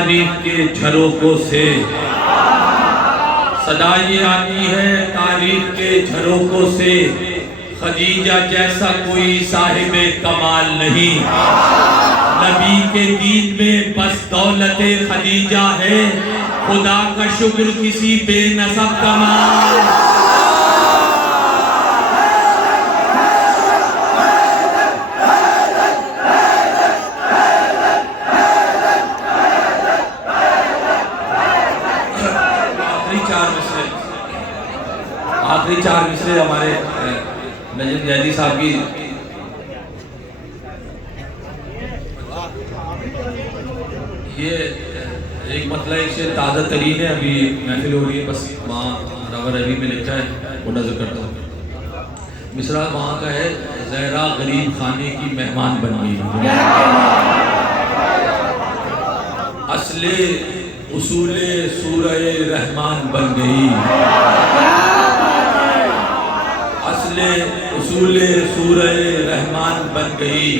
तारीफ के झरोकों से, सदा ये आती है तारीफ के झरोकों से, खदीजा जैसा कोई साहिबे कमाल नहीं। नबी के दीन में बस दौलते खदीजा है, खुदा का शुक्र किसी बेनसब कमाल। आखिरी चार मिसरे हमारे नजर जैदी साहब की ये एक मतलब इससे ताज़ा तरीन है, अभी महफिल हो रही है, बस वहाँ रवा रवी में लिखा है वो नजर करता हूँ। मिसरा वहाँ का है, ज़हरा गरीब खाने की मेहमान बन गई, असले उसूले सूरह रहमान बन गई, असले उसूले सूरह रहमान बन गई,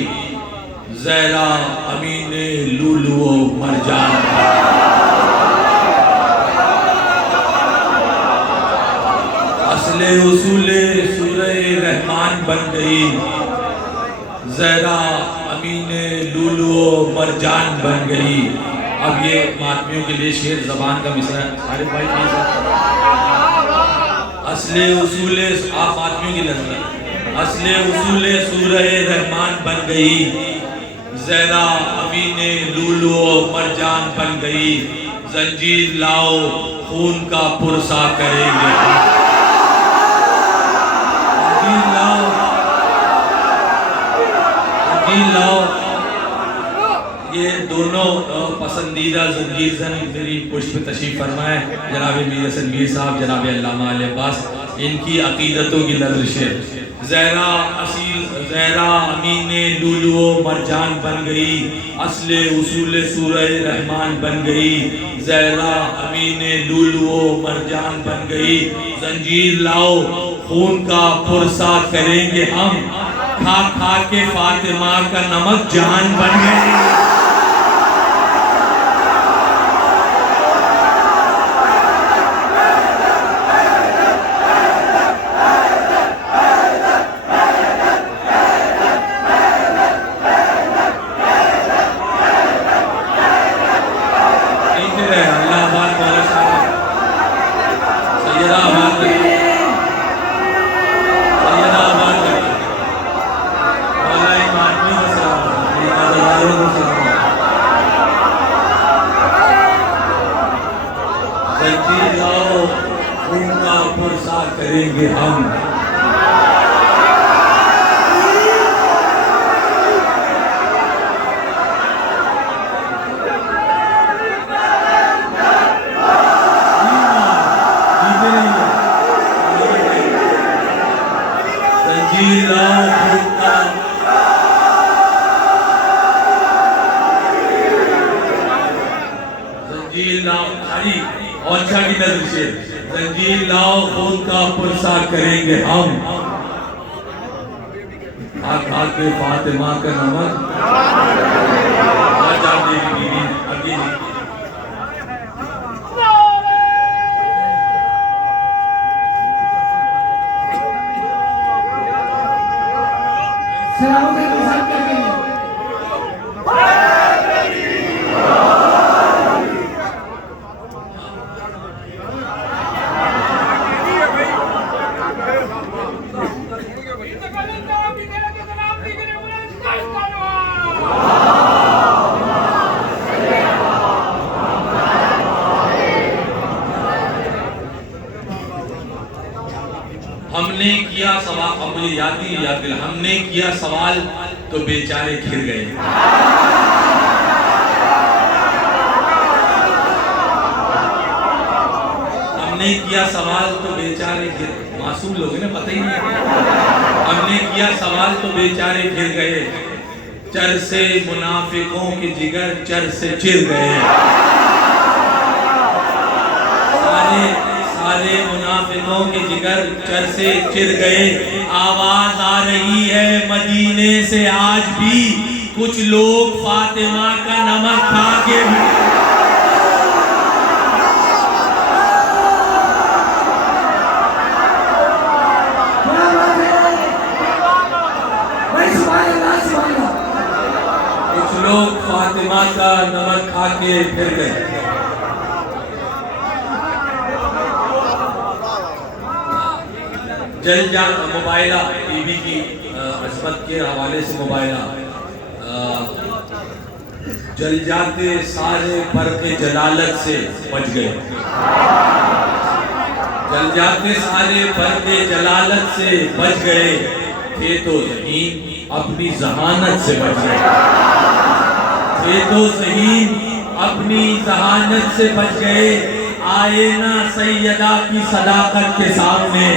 ज़हरा अमीने लूलू मरजान। असले उसूले सूरह रहमान बन गई, ज़हरा अमीने लूलू मरजान बन गई। अब ये मातमियों के लिए शेर ज़बान का मिसरा है, सारे भाई असले उसूले, आप आदमियों की नजर, असले उसूले सूरह रहमान बन गई, ज़हरा अमीने लूलू मरजान बन गई, जंजीर लाओ खून का पुरसा करेंगे, जंजीर लाओ, जंजीर लाओ। ये दोनों पसंदीदा जंजीर जन मेरी पुष्प तशरीफ फरमाए, जनाब मीर हसन मीर साहब, जनाब अल्लामा अली अब्बास, इनकी अकीदतों की लर्ज़िश है। ज़हरा असील, ज़हरा अमीने लूलू मरजान बन गई, असले उसूले सूरह रहमान बन गई, ज़हरा अमीने लूलू मरजान बन गई, जंजीर लाओ खून का पुरसा करेंगे हम, खा खा के फातिमा का नमक जान बन गई। करेंगे हम, जंजीर लाओ खून का पुरसा करेंगे हम, खा के फातिमा का नमक हमने किया सवाल, मुझे याद नहीं, याद दिला, हमने किया सवाल तो बेचारे घिर गए, हमने किया सवाल तो बेचारे घिर, मासूम लोग हैं ना, पता ही नहीं, हमने किया सवाल तो बेचारे घिर गए, चर से मुनाफिकों के जिगर चर से चिर गए, सारे मुनाफिकों के जिगर चर से चिर गए। आवाज आ रही है मदीने से आज भी, कुछ लोग फातिमा का नमक खा के फातिमा का नमक खा के फिर गए। जल जा मुबाइला टीवी की अजमत के हवाले से मुबाइला जल जाते सारे बरक़े जलालत से बच गए। जल जाते सारे बरक़े जलालत से बच गए थे तो ज़हीन अपनी ज़हानत से बच गए। थे तो ज़हीन अपनी ज़हानत से बच गए। आए ना सैयदा की सदाकत के सामने,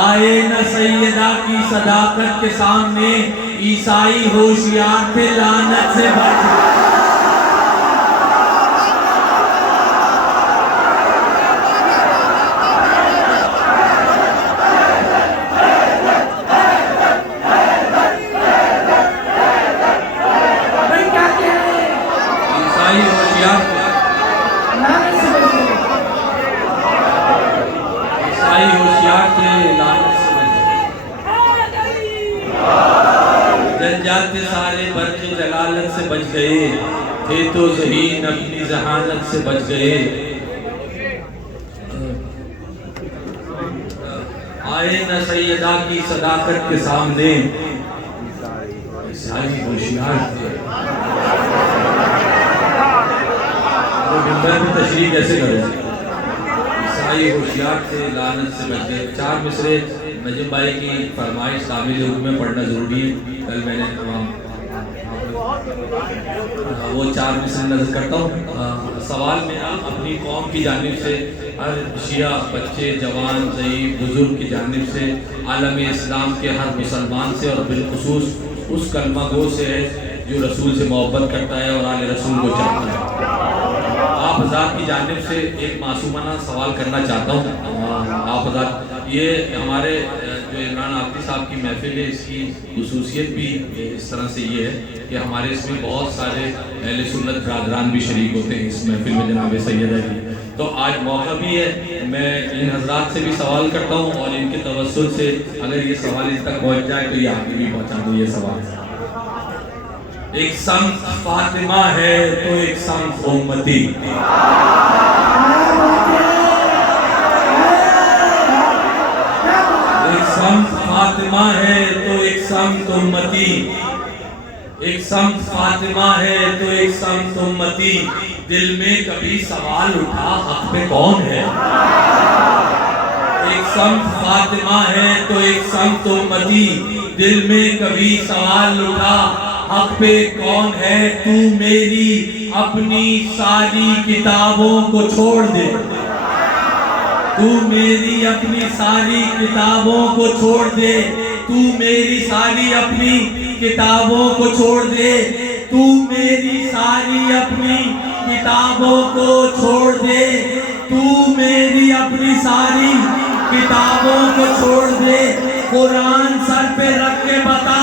आए न सैयदा की सदाकत के सामने, ईसाई होशियार थे लानत से बच गए। ईसाई होशियार थे लानत से जल जाते सारे बरक़े जलालत से बच गए थे तो ज़हीन अपनी ज़हानत से बच गए। आए न सैयदा की सदाकत के सामने, ईसाई होशियार थे। वो मिंबर में तशरीह कैसे करें? ईसाई होशियार थे लानत से बच गए। 4 मिसरे नजम भाई की फरमाइश शामिल में पढ़ना जरूरी है। कल मैंने वो 4 मिसरे नजर करता हूँ। सवाल मेरा अपनी कौम की जानिब से, हर शिया बच्चे जवान ज़ईफ़ बुजुर्ग की जानिब से, आलम इस्लाम के हर मुसलमान से और बिलखुसूस उस कलमा गो से है जो रसूल से मोहब्बत करता है और आले रसूल को चाहता है। आप हज़रात की जानिब से एक मासूमाना सवाल करना चाहता हूँ। आप हज़रात, ये हमारे जो इमरान आफ़ी साहब की महफिल है, इसकी खुसूसियत भी इस तरह से ये है कि हमारे इसमें बहुत सारे अहले सुन्नत बरादरान भी शरीक होते हैं इस महफिल में जनाब सैयदा की। तो आज मौका भी है, मैं इन हज़रात से भी सवाल करता हूँ और इनके तवस्सुल से अगर ये सवाल इन तक पहुँच जाए तो ये आगे भी पहुँचा दूँ। ये सवाल, एक संत फातिमा है तो एक संत उम्मती, एक संत फातिमा है तो एक संत उम्मती, एक संत फातिमा है तो एक संत उम्मती। दिल में कभी सवाल उठा हक पे कौन है? एक संत फातिमा है तो एक संत उम्मती। दिल में कभी सवाल उठा हक पे कौन है? तू मेरी अपनी सारी किताबों को छोड़ दे, तू मेरी अपनी सारी किताबों को छोड़ दे, तू मेरी सारी अपनी किताबों को छोड़ दे, तू मेरी सारी अपनी किताबों को छोड़ दे, तू मेरी अपनी सारी किताबों को छोड़ दे। कुरान सर पे रख के बता